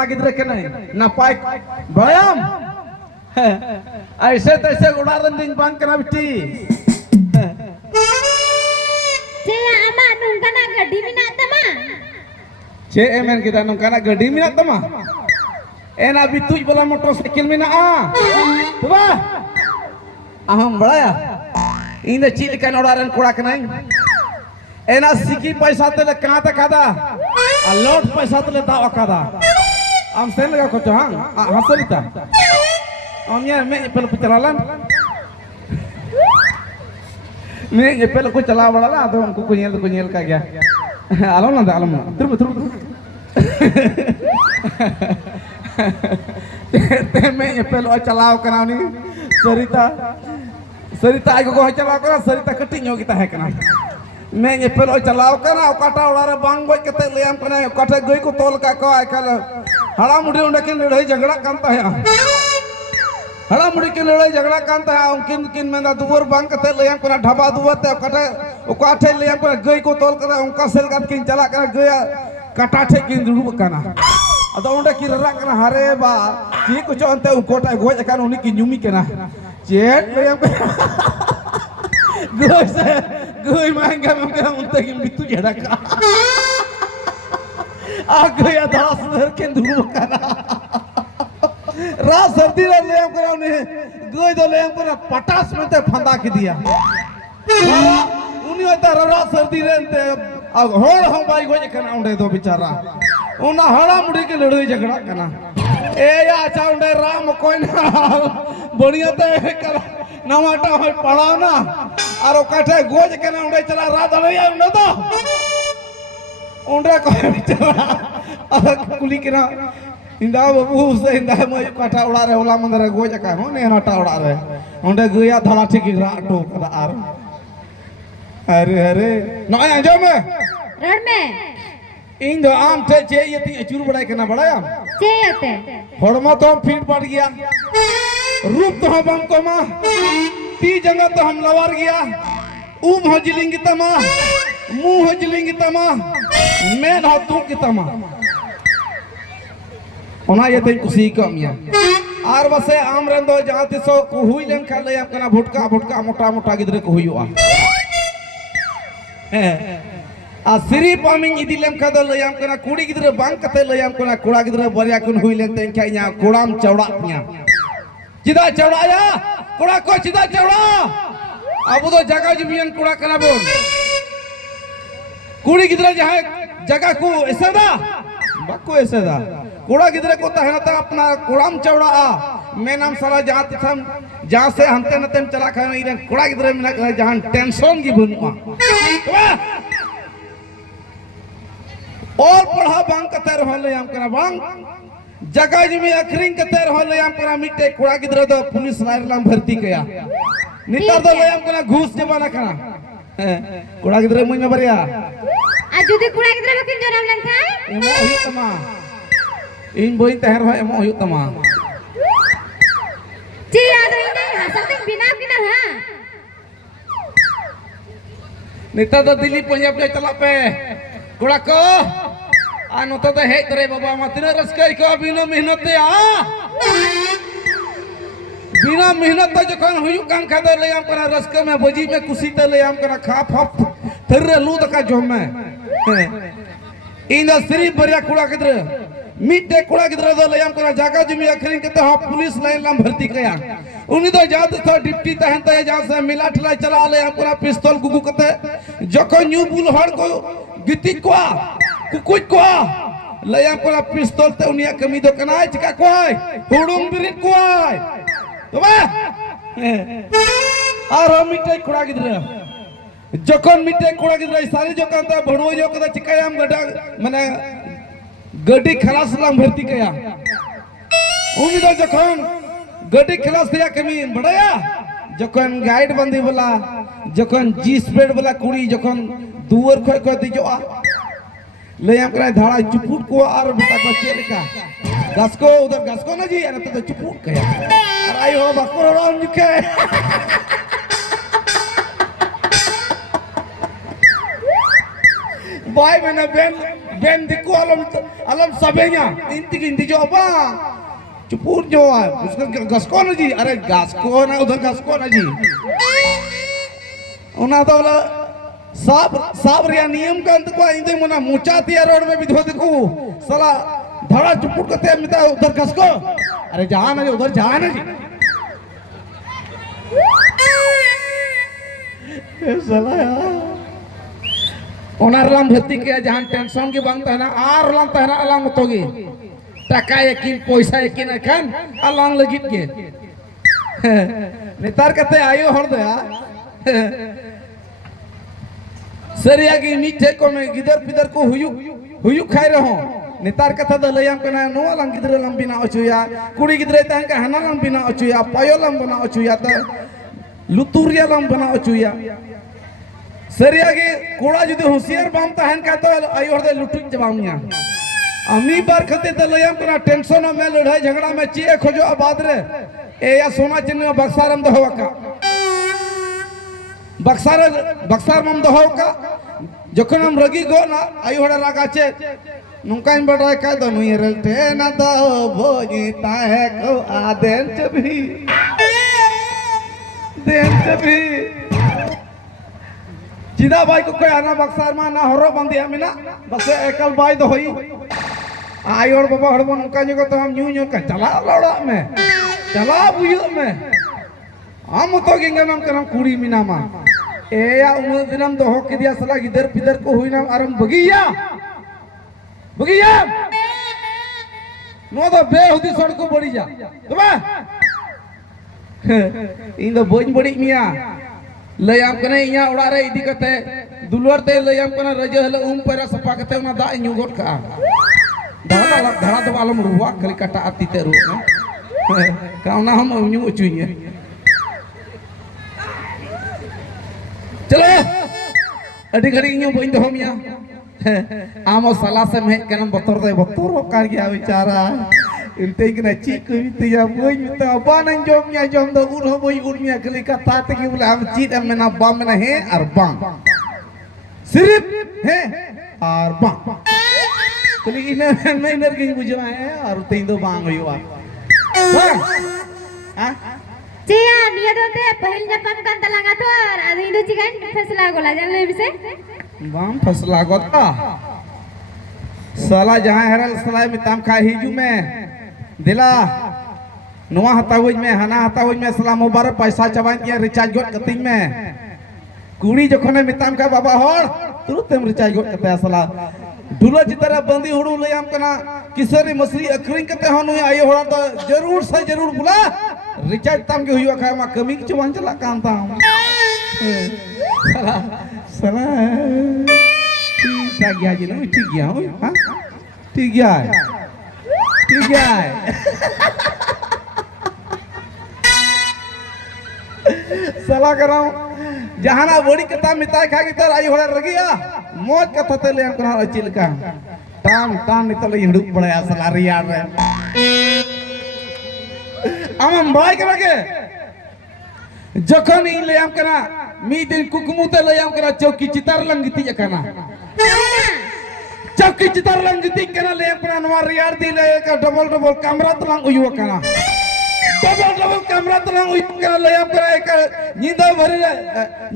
कोड़ा गिद्रे के नहीं ना पाई भयाम ऐसे तैसे उड़ारन दिन बांग कना बिटी चे आमा नुंगना गड्डी मिना तमा चे एमन kita nungkana gadi minat tama ena bituj bola motorcycle mina coba aham badaya इन चील का नोड़ारन कोड़ा के नहीं एना सिकी पैसा तेले कहाँ तक खाता आ लौट पैसा तेले दावा खाता हम सेन लगा कुछ हाँ हंसलिता हम ये मैं पहले कुछ चला ला मैं ये पहले कुछ चला बड़ा ला तो हमको कुछ का गया आलम ना आलम ना तुरु ते मैं ये पहले चलाओ करना नहीं सरिता आई को चलाओ करना सरिता कटिंग होगी ता है करना मैं ये पहले चलाओ करना काटा उड़ारे बांग बोल के ते ले हम करना काटे गई को तोल का को आई कल हड़ा मुड़ी उन्हें के लड़ाई झगड़ा करता है हड़ा मुड़ी के लड़ाई झगड़ा करता है उनकिन किन में ना दुवर बांग के ते ले हम करना ढबा दुवर ते काटे ले हम करना गई को तोल करना उनका सेल का किन चला करना गया काटा ठे किन रुक करना अदा उन्हें की रख करना हरे बा की कुछ अंते उकोटा गोज करना उन्हीं की न्यूमी करना चेट ले हम गोई महंगा महंगा उनते की बितु जड़ा का आ गया 10 के दूर करा रात सर्दी ले हम करा उन्हें गोई दो ले हम करा पटास में ते फंदा के दिया उन्हीं होता रात सर्दी रहते अब होड़ हम भाई गोई करना उन्हें दो बेचारा उन्हें हड़ा मुड़ी के लड़ाई झगड़ा करना ए या अच्छा उन्हें राम कोई ना बढ़िया तो करा नवाटा हो पढ़ाओ ना और काठे गोज के ना उन्हें चला रात अरे यार उन्हें तो उन्हें कोई चला कुली के ना इंदा बाबू से इंदा मैं काठा उड़ा रहे होला मंदर गोज का हो नहीं नवाटा उड़ा रहे उन्हें गया धड़ा ठीक राटो करा आर अरे नॉय आजो में रड में इन दो आम थे चे ये ती चूर बड़ाई करना बड़ाया चे आते फड़मा तो हम फीट पड़ गया रूप तो हम को मां ती जगह तो हम लवार गया ऊम हो जिलिंगी तमा मुंह हो जिलिंगी तमा मैं हो तू की तमा ओना ये ते कुसी कमिया आर वसे आम रंदो जहां तिसो हुई लेन खा ले अपना भुटका मोटा गिदरे को हुईवा आ सिर्फ आमिन इदी लेम खा ले हम कना कुड़ी गिदरे बांग कते ले हम कना कुड़ा गिदरे बरिया कुन हुई लेन तेन खाइया कुड़ाम चौड़ा न्या चिदा चौड़ाया कुड़ा को चिदा चौड़ा अब तो जगह जमीन कुड़ा कना बोल कुड़ी गिदरे जहां जगह को ऐसे दा बक्को ऐसे दा कुड़ा गिदरे को तहना ता अपना कुड़ाम चौड़ा मैं नाम सारा जहां तिथम जहां से हंते नतेम चला खा नहीं कुड़ा गिदरे में जहां टेंशन की बनुआ और पढ़ा बांग कते रहले हम कना बांग जगह जमी अखरिंग कते रहले हम कना मिटे कुड़ा गिदरे दो पुलिस लाइरलाम भर्ती कया नितर दो ले हम कना घूस जमाना कना कुड़ा गिदरे मुई में बरिया आ जुदी कुड़ा गिदरे लोकिन जोराम लन खाय एमो हुई तमा इन बोई तहर भाई एमो हुई तमा ची याद होई नहीं हसते बिना बिना हां नितर दो दिल्ली पंजाब ले चला पे कुड़ा को आ नतो तो हे करे बाबा मतिन रसकई को बिना मेहनत बिना मेहनत जखन हुयु कान खादो ले हम कना रसक में बजी में कुसी ते ले हम कना खा फप थरे लू दका जोम में इन सिर्फ बरिया कुड़ा गिदरे मिटे कुड़ा गिदरे दो ले हम कना जागा जमी अखरिन के तो पुलिस लाइन लाम भर्ती कया उनी तो जात तो डिप्टी तहन ते जा से मिला ठला चला ले हम कना पिस्तौल गुगु कते जखन न्यू बुल हड़ को गिति को कुकुज को ले हम कना पिस्तौल ते उनिया कमी दो कना चिका कोय हुडुम बिरित कोय तो बा और हम मिटे कुड़ा गिदरे जखन मिटे कुड़ा गिदरे सारी जखन ता भड़ो जो कदा चिकायाम गडा माने गड्डी खलास लाम भर्ती कया उनी तो जखन गड्डी खलास दिया कमी बड़ाया जखन गाइड बंदी बोला जखन जी स्पीड वाला कुड़ी जखन दुवर खोय को दिजो ले हम करे धाड़ा चुपुट को और बेटा को चेलका गसको उधर गसको ना जी अरे तो चुपुट कया अरे आई हो बकरो राम के Boy mana ben diku alam sabenya. Inti jo apa? Cupur jo उसका gasko na ji. अरे gasko na उधर gasko na ji. उन्हें तो बोला साब रिया नियम का अंत को इंदे मुना मुचातिया रोड में भी धो देखो साला धड़ा चुपुट करते हैं मिता उधर कसको अरे जहाँ ना जी उधर जहाँ ना जी साला यार उन्हें रलाम भर्ती किया जहाँ टेंशन की बांगता है ना आर रलाम तहना अलांग मतोगी टका यकीन पैसा यकीन अखान अलांग लगित के नेतार कहते आयो हर दो यार सरिया की मीठे को मैं गिदर पिदर को हुयू खाई रहो नेतार कथा द लयम कना नोवा लंग गिदर लंग बिना अचुया कुड़ी गिदर तान का हना लंग बिना अचुया पायो लंग बना अचुया त लुतुरिया लंग बना अचुया सरिया की कोड़ा जुदे होशियार बाम तहन का तो आयो हर दे लुटुक जबामिया अमी बार खते द लयम कना टेंशन में लड़ाई झगड़ा में चिए खोजो आबाद रे ए या सोना चिन्ह बक्सारम द होका बक्सार मम दो का जखन हम रगी गो ना आयु हड़ा रागाचे नुकाइन बड़ाय का दो नुई रलते ना दो भोजी ताहे को आदेन चबी देन चबी चिदा भाई को कोई आना बक्सार मा ना हरो बंदिया मिना बस एकल भाई दो होई आयु हड़ बाबा हड़ नुका जो तो हम न्यू का चला लड़ा में चला बुयो में हम तो गिंगे हम करम कुड़ी मिना मा ए या उमर दिनम दो हो के दिया सला गिदर पिदर को हुई ना आरम बगिया नो तो बेहुदी सड़ को बड़ी जा तो बा इन दो बोझ बड़ी मिया लयाम कने इया उड़ा रे इदी कते दुलवर ते लयाम कने रजे हले पैरा सफा कते उना दा न्यू गोट का धड़ा तो आलम रुवा खली कटा आती ते रू काउना हम न्यू उचुइए चलो अड़ी घड़ी इन बइन दो मिया आम साला से में कनम बतर कर गया बेचारा इनते कना ची को मितिया बोई मिता बान जोम मिया जोम दो उन हो बोई उन मिया खली कथा ते कि बोले हम चीत मेना बा मेना है और बां सिर्फ है और बां खली इन में इनर के बुझवा है और तें दो बांग होइवा हां चिया निया दोते पहिल जपम कांता लगा तो और अदिनो चिकन फैसला गोला जान ले बिसे बाम फैसला गोता साला जहां हरल सलाय में ताम खा हिजू में दिला नोआ हता हुई में हना हता हुई में सला मोबारक पैसा चबान किया रिचार्ज गोट कतिंग में कुड़ी जखने मिताम का बाबा होड़ तुरंत हम रिचार्ज गोट कते सला दुलो जितरा बंदी हुड़ू लेयाम कना किसरी मछली अखरिंग कते हनु आयो होड़ा तो जरूर से जरूर बुला रिचार्ज ताम के हुआ खाए मा कमी के चवान चला कांता साला साला ठीक गया जी ना ठीक गया हो हां ठीक गया साला कराओ जहाना बड़ी कथा मिताय खा के तर आई होड़ा रगिया मौज कथा ते ले अंकना अचिल का टाम टाम नितले हिंडू पड़या साला रियार रे आम बाय के लगे जखन इ ले आम कना मी दिन कुकमुते ले आम कना चौकी चितार लंगती कना चौकी चितार लंगती कना ले आम कना नवा रियार दी ले का डबल कमरा तलंग उयो कना डबल कमरा तलंग उयो कना ले आम कना एक निंदा भरे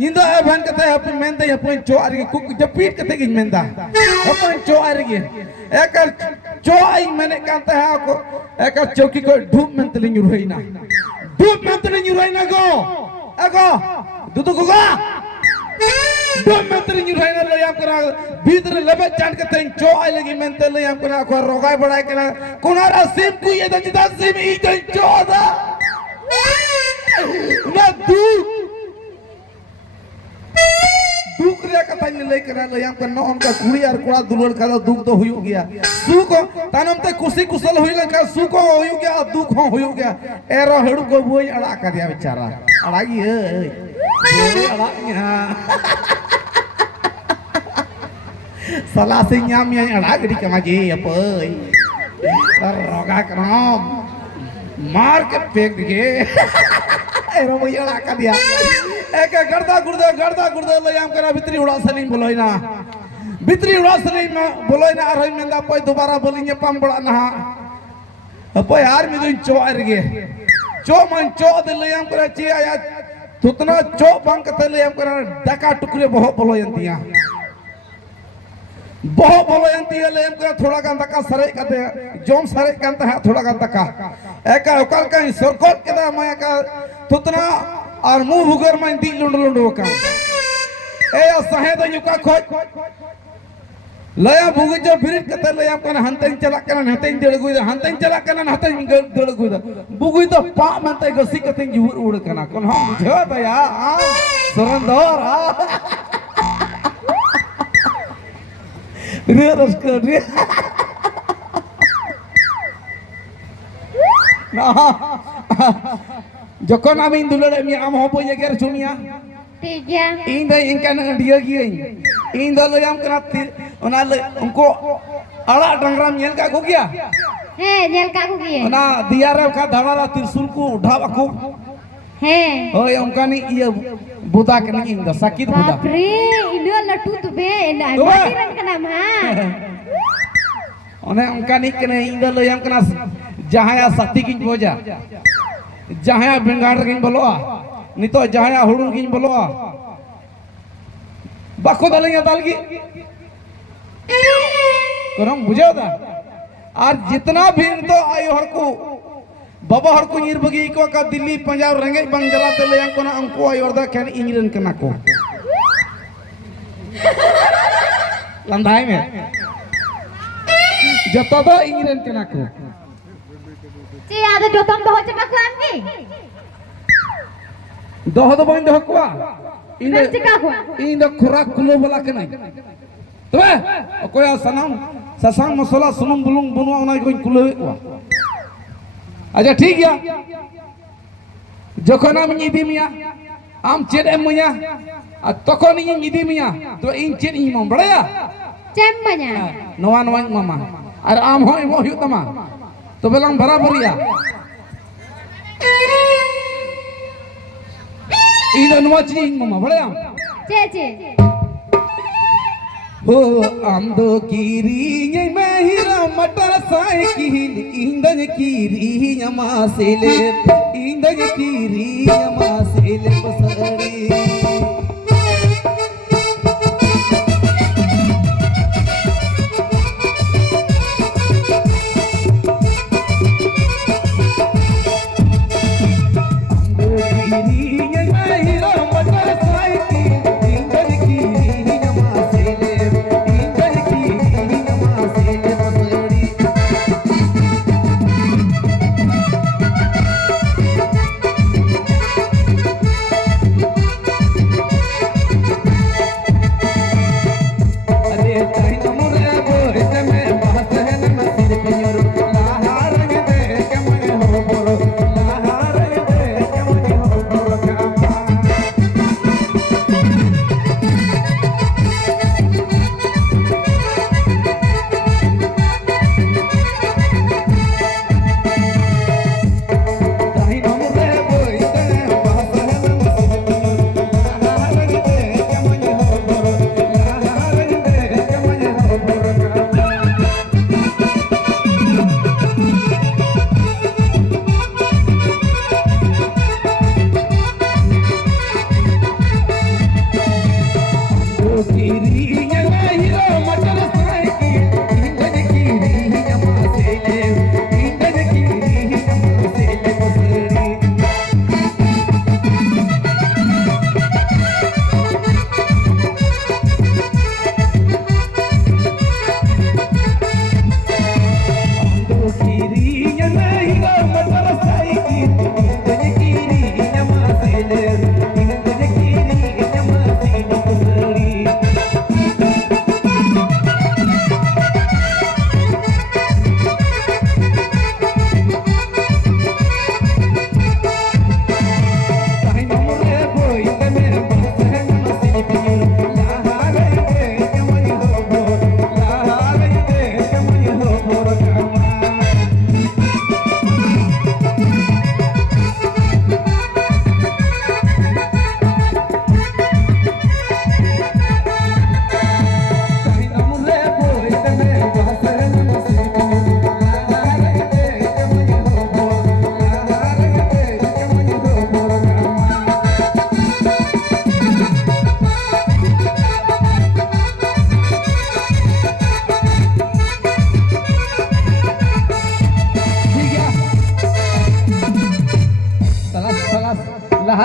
निंदा भन कते अपन मेंदे अपन चो आरगे कुक जपीट कते गिन मेंदा अपन चो आरगे एक चो आई मैंने कांता है को एक चौकी को धूप में तलिंग रोइना धूप में तलिंग रोइना गो एगो दुदु गुगा धूप में तलिंग रोइना ले आम कना भीतर लेबे चांद कते चो आई लगी मेंते ले आम कना को रोगाय बड़ाय कना कोनारा सिम कु ये दजिदा सिम ई चो दा ना दुख रे कथा ने ले करा ले हम करना उनका कुड़ी और कुड़ा दुलड़ का दुख तो हुई गया सुख तनम ते खुशी कुशल हुई लगा सुख हुई गया दुख हुई गया एरो हेडू को बोई अड़ा कर दिया बेचारा अड़ाई ए अड़ा यहां सला से न्याम या अड़ा गडी कमा जे अपई रोगा करम मार के फेंक के एरो बोई अड़ा कर दिया एक गर्दा गुर्दा ले आम करा भीतरी उड़ा सलिंग बोलोई ना भितरी उड़ा से बोलो ना और मेंदा पय दोबारा बोलिंगे पाम बड़ा ना पय यार में दिन चो आरगे चो मन चो दे लेम करे ची आया तुतना चो बंक ते लेम करे डका टुकरे बहुत बोलो यंतिया बहुत बोलो यंतिया लेम करे थोड़ा गान दका सरे कते जोम सरे कांता है थोड़ा गान दका एका ओकल का सरकोट केदा मैं का तुतना और मुंह भुगर में दी लुंड लुंड का ए सहे तो युका खोज लया भुगे जो फिर कते लया कने हंतें चला कने हंतें दड़गुई हंतें चला कने हंतें दड़गुई बुगुई तो पा मनते गसी कते जुर उड़ कना कोन हम बुझो त या सरंदर रे रस्क रे ना जखन आमी दुलड़े मी आम हो पोय गेर सुमिया ठीक है इन द इनकन डिया गियई इन द लयाम कना ओना उनको अड़ा डंगरा मेल का को गया है जेल का को गया ओना दिया रे का धड़ाला त्रिशूल को उठावा को है ओए उनका नी ये बुदा के नहीं इन द सकीत बुदा बाप रे इनो लटू तुबे नाइन का नाम हां ओने उनका नी कने इन द लयाम कना जहाया सती की बोजा जहाया बेंगाड़ की बोलोआ नितो जहाया हुडुर की बोलोआ बाको दलिया दालगी करम बुझाओ दा और जितना भी तो आयो हर को बाबा हर को निर्बगी को का दिल्ली पंजाब रंगे बंगला ते ले अंको ना अंको आयो दा खेन इंग्रन कना को लंधाई में जतो दो इंग्रन कना को ची आदे जोतम दो चमा को आमगी दोह दो बंद हकवा इन चिका को इन द खुराक कुलो बोला के नहीं तबे कोई सनम ससांग मसाला सुनुम बुलुंग बुनुआ उना कोई कुलो को अच्छा ठीक या जखन आम निदी मिया आम चेड एम मिया तखन इन निदी मिया तो इन चेड इन मम बड़या चेम मया नवा नवा मामा और आम हो एमो हुई तमा तो बेलांग बराबरिया इन नवा चीज इन ममा बड़या चे हो आम दो कीरी मैं हीरा मटर साइकिल इंदन कीरी यमा सेले इंदन कीरी यमा सेले बसरी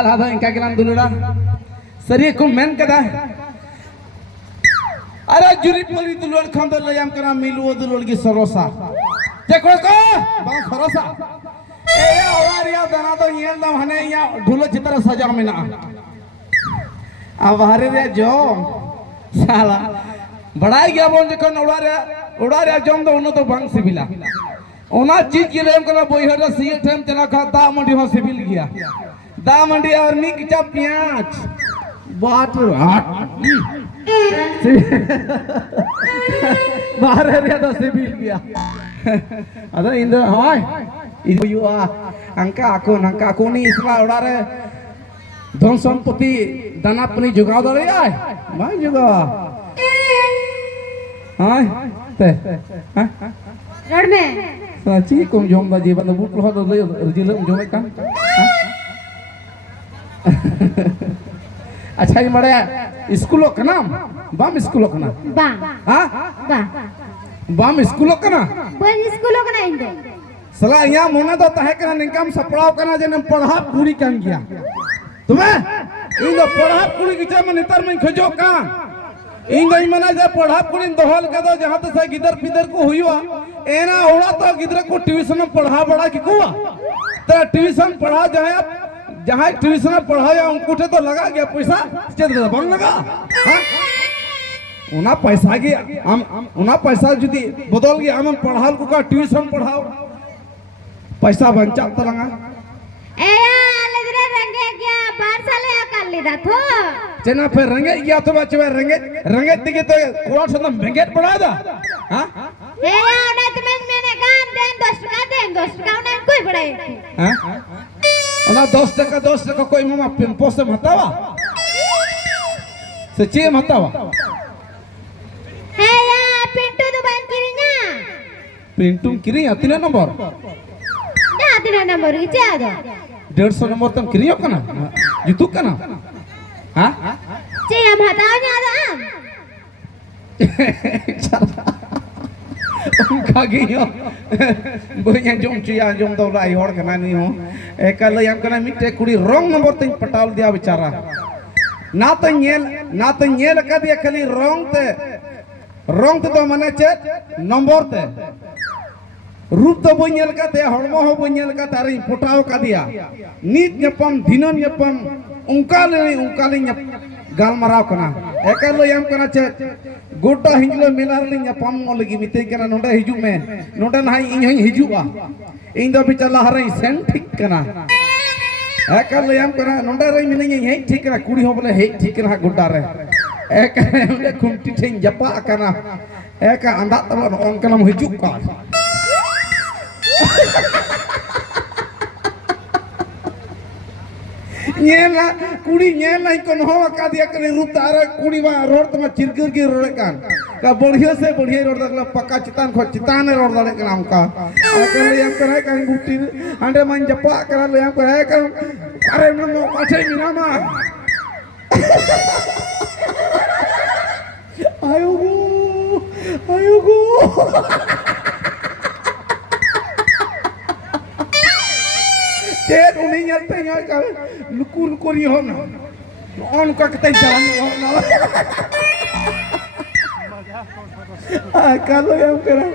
कथा था इनका गिलान दुलड़ा सरिये को मेन कदा अरे जुरी परी दुलड़ खंद लयम करा मिलुओ दुलड़ की सरोसा देखो को बांग सरोसा ए आवारिया दना तो ये दम हने या ढोल चित्र सजा मेना आवारे रे जो साला बड़ाई गया बोल जखन उड़ा रे जम दो उनो तो बांग सिबिला ओना चीज के लेम करा बोइहर सीए ठेम चला खा दा मंडी हो सिबिल गया दा मंडी और नी किचा प्याज बाट हाट बाहर रे तो सिबिल गया अदा इंद हाय इदु युआ अंका को नी इसला उड़ा रे धन संपत्ति दाना अपनी जुगाव दरे आय भाई जुगा हाय ते रोड में साची कम जोम दा जीवन बुट लो दो जिले जोम का अच्छा ये मरे स्कूलों का नाम बाम स्कूलों का नाम बा हां बा बाम स्कूलों का नाम बन स्कूलों का नहीं दे सला यहाँ मोना तो तहे करना निकम सपड़ाव करना जने पढ़ा पूरी कर गया तुम्हें इन दो पढ़ा पूरी की चाहे मनितर में खजो का इन दो मना जे पढ़ा पूरी दोहल का दो जहाँ तो से गिदर पिदर को हुआ एना ओड़ा तो गिदर को ट्यूशन में पढ़ा बड़ा की कुआ तो ट्यूशन पढ़ा जहाँ ट्यूशन में पढ़ाया उनको तो लगा गया पैसा चेत बन लगा हाँ उना पैसा गया हम उना पैसा जुदी बदल गया हम पढ़ाल को का ट्यूशन पढ़ाओ पैसा बंचा तो लगा ए यार लेदरे रंगे गया 12 साल या कर लेदा थो चना पे रंगे गया तो बच्चे रंगे दिखे तो कोड़ा से भेंगेट पड़ा था हां ए यार ना तुम्हें मैंने काम दें 10 टका उन्हें कोई पड़ाई हां ओना 10 टका कोई मामा पिंपो से मतावा सच्ची मतावा ए यार पिंटू तो बन किरिया पिंटू किरी अतिले नंबर ना नंबर की चा दो 150 नंबर तुम किरियो कना जितु कना हां चे हम हटाओ ना उनका गियो बोया जोम चिया जोम तो लाई होड़ कना नहीं हो एकल यम कना मिटे कुड़ी रॉन्ग नंबर तिन पटाल दिया बेचारा ना तो नेल का दिया खाली रॉन्ग तो माने चे नंबर ते रूप तो बनेल का ते हड़मो हो बनेल का तारी पटाव का दिया नीत न्यपम दिनन न्यपम उनका ले गालमाराव कना एकल यम कना चे गोटा हिंगलो मेला रे न्यपम मो लगी मिते कना नोडे हिजु में नोडे ना इन हई हिजुआ इन दो बिचला हरे सेन ठीक कना एकल यम कना नोडे रे मिने हे ठीक कना कुड़ी हो बोले हे ठीक कना गोटा रे एकल नोडे खुंटी ठें जपा कना एका अंदा तब ओनकलम हिजु का nyela kuri nyela ikon ho ka dia kali rutara kuri ba ror tama cirkir ki ror kan ka बढ़िया से बढ़िया रोड दगला पक्का चितान खो चितान रोड दले kan amka akal yang kena kan guti ande man japa kara yang kena kan are mo kache minama ayo go तेर उन्हें यारते यार कर लुकुर कोरी हो ना ऑन का कितने जान हो ना कल याम करा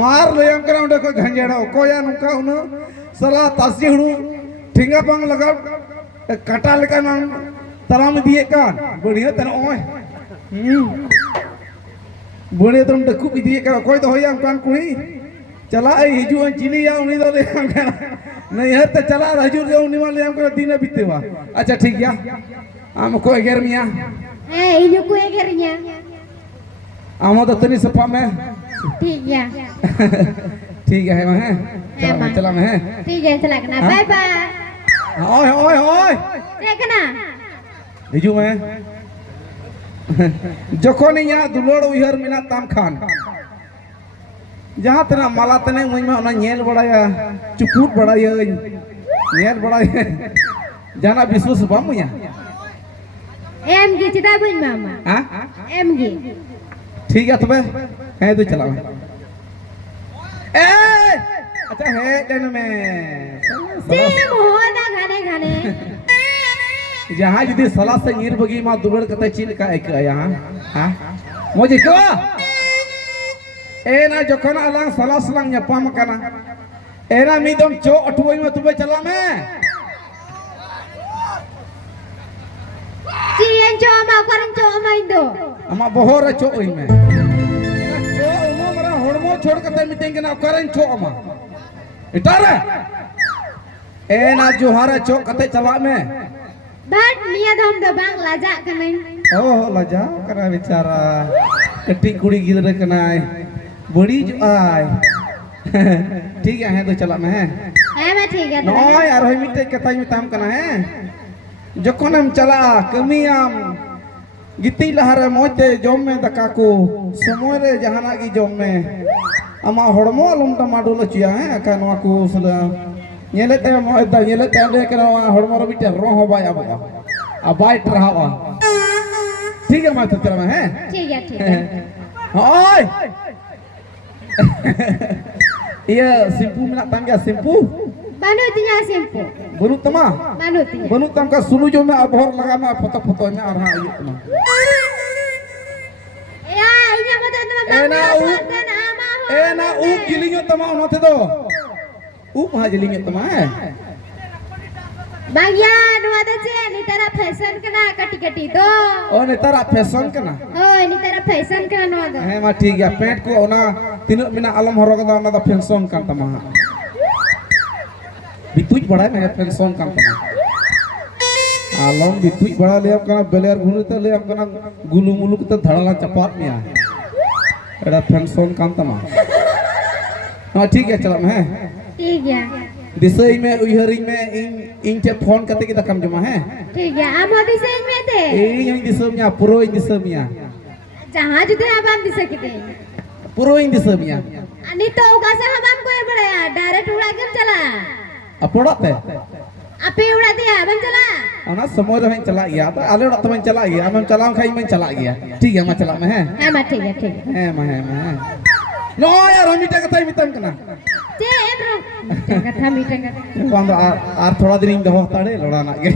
मार ले याम करा उन्हें को घंजेड़ा को यार उनका उन्हें सला तासी हुडू ठिंगा पंग लगा कटा लेकर ना तलाम दिए कान बढ़िया तना ओए बढ़िया तुम डकू दिए का कोई तो हो याम कान कुड़ी चला हिजू चिली या उन्हीं तो ले याम करा नहीं है तो चला हजूर जो निवाल ले हमको दिन बीते हुआ अच्छा ठीक है हमको 11 मिया ए इनु को 11 मिया हम तो तनी सपा में ठीक है चला मैं ठीक है चला करना बाय बाय ओए देखना हिजू में जखन यहाँ दुलोड़ उहर मिना ताम खान जहाँ तना माला तने मुझ में उन्हें नेल बड़ाया चुपूट बड़ाया नेल बड़ाया जाना विश्वास बाम मुझे एम की चिता बुझ मामा हाँ एम की ठीक है तबे है तो चला ए अच्छा है लेने में सेम होता खाने जहाँ जुदी सला से नीर बगी मा दुलड़ कते चील का एक यहाँ हाँ मुझे क्यों ए ना जखन अलांग सला सलांग न्यापाम कना ए ना मीदम चो अठुई में तुबे चला में Cian coma koran coma itu. अमा बहोर चो ओई में चो उमा मरा होड़मो छोड़ कते मीटिंग के ना करन चो अमा इटारे ए ना जोहारा चो कते चला में Bat niat hom do bang lajak kanai. Oh लजा करा बेचारा कट्टी कुड़ी गिदरे कनाय बड़ी जो आय ठीक है तो चला में मैं ठीक है. नॉय यार होय मिटे कताई मिताम कना है जखन हम चला कमियाम गिती लहरे मोते जम में दका को समय रे जहाना की जम में अमा हड़मो अलम टमाटो लचिया है का नवा को सला नेले ते मोदा नेले ते ले करा हड़मो रो बिटे रो हो बाय अब आ बाइट रहा ठीक है मात्र तेरा में है ठीक है. ओय ये सिंपू मिला तम क्या सिंपू Banu tinya simpu. बनु तमा Banu tinya. बनु तम का सुनु जो में अभोर लगा में फोटो फोटो में आ रहा है ये तमा Ya, ini apa tuh teman ए ना उ dan ama ho. ए ना उ गिलियो तमा उनते दो उ वहां गिलियो तमा है Bagian dua tuh sih, ini tera fashion kena kati-kati tuh. ओ ने तारा फैशन कना Oh, ini tera fashion kena dua tuh. है मा ठीक है पेट को ओना तीन बिना अलम हरोग दा ना फैशन का तमा बितुज बड़ा है मेरे फैशन का तमा आलम बितुज बड़ा ले अब कना बेलेर घुने तो ले अब कना गुलु मुलु तो धड़ला चपात में आ एड़ा फैशन का तमा हां ठीक है चला मैं ठीक है. दिसई में उहरिंग में इन चे फोन कते की दकम जमा है ठीक है. Amo di sini mete. इन दिसमिया पुरो इन दिसमिया Jangan juga abang bisa kita. पुरो इन दिसमिया Ani tuh ugas abang ko ya bड़ा ya, direct उड़ा के चला. अपड़ते Apa uड़ा दिया abang चला? ओना समय रे चला गया तो आले उड़त में चला गया हम चलाम खाई में चला गया ठीक है मैं चला में है Ama ठीक है ठीक है. मैं नो यार हम इटा कतई मितम कना Cek bro. Kata meeting kata. बांध आर थोड़ा दिन इन दहो ताड़े लड़ा ना गे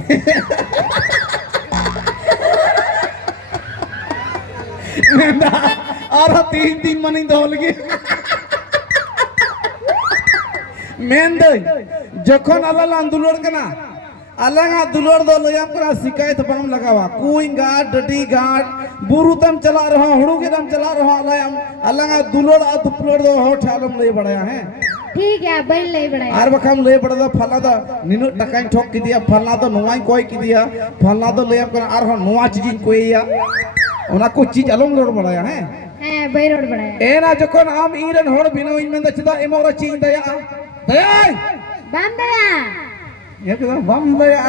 मेंदा आर 3 मन इन दहो लगी मेंदे जखन अल्लाह आंदोलन कना अलंगा दुलर दो लयाम करा शिकायत बाम लगावा कुई गाड डडी गाड बुरु तम चला रहा हुड़ू के तम चला रहा लयाम अलंगा दुलर आ दुपलर दो हो ठालम ले बड़ाया है ठीक है बन ले बड़ा. आर बखाम ले बड़ा दो फला दो निनु टकाई ठोक की दिया फला दो नोवाई कोई की दिया फला दो लयाम करा आर हो नोवा चीज कोईया ओना को चीज अलम लोड बड़ाया है बैरोड बड़ा है. ए ना जखन आम इरन होड़ बिनो इन में दचदा एमोरा चीज दया दया Bam daya. ये कहता बम दया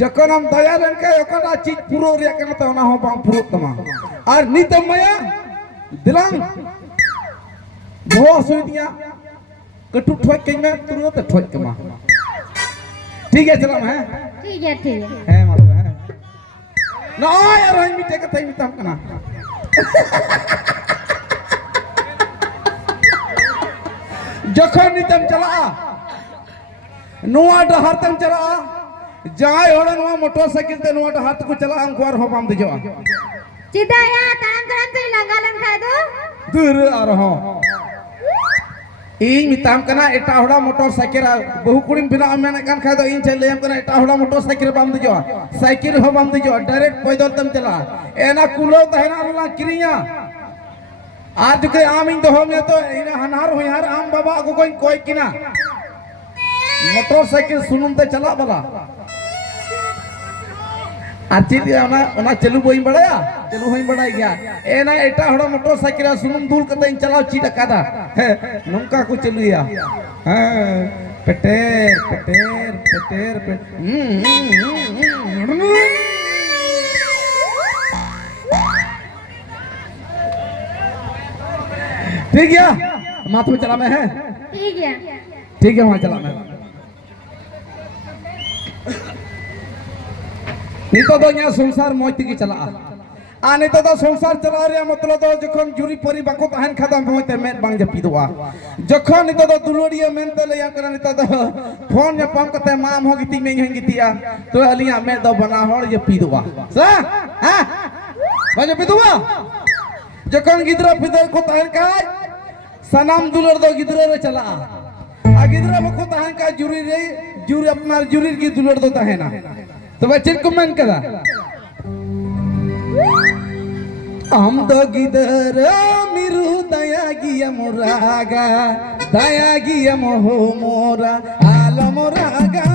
जखन हम दया रन के ओकरा चीज पुरो रे कना त ना हो बम पुरो तमा और नितम मया दिलंग भो सुदिया कटु ठोक के में तुरंत ठोक के मा ठीक है चला है ठीक है ठीक है. मतलब है ना यार हम मिटे के तई मितम कना जखन नितम चला नुआ डहर तम चला जाय होड़ नुआ मोटरसाइकिल ते नुआ डहर को चला अंकुर हो बम दिजो Cida ya tangan tangan tuh langgalan kah tuh? दूर आ रहा इन मिताम कना एटा होड़ा मोटरसाइकिल बहु कुड़ी बिना मेने कान खा दो इन चले हम कना एटा होड़ा मोटरसाइकिल बम दिजो साइकिल हो बम दिजो डायरेक्ट पैदल तम चला एना कुलो तहना रला किरिया आज के आम इन दहो में तो इन हनार हो यार आम बाबा को कोई किना मोटरसाइकिल सुनुम ते चला बला आचित ओना चलू बोई बड़ाया चलू होई बड़ाई गया एना एटा हड़ा मोटरसाइकिल सुनुम दूल कते इन चलाओ चीटा कादा नंका को चलुया हां पटेर पटेर पटेर ठीक है माथ में चला मैं है ठीक है वहां चला मैं नितो दो संसार मोज की चला आने तो संसार चला रे मतलब तो जखन जुरी परी बाको तहन खत्म होते में बांग जपिदवा जखन तो दुलोड़िया मेनते ले कर तो फोन ने पंप कते माम हो गिती में हंगितिया तो अलिया में दो बना होड़ जे पिदवा सा हां बाजे पिदवा जखन गिदरा पिदर को तहन का सनाम दुलर दो गिदरा रे चला आ गिदरा को तहन का जुरी अपना जुरी की दुलर दो तहना तो बच्चे कमेंट करा हम तो गिदर मिरु दया गिया मोरागा दया गिया मोहो मोरा आल मोरागा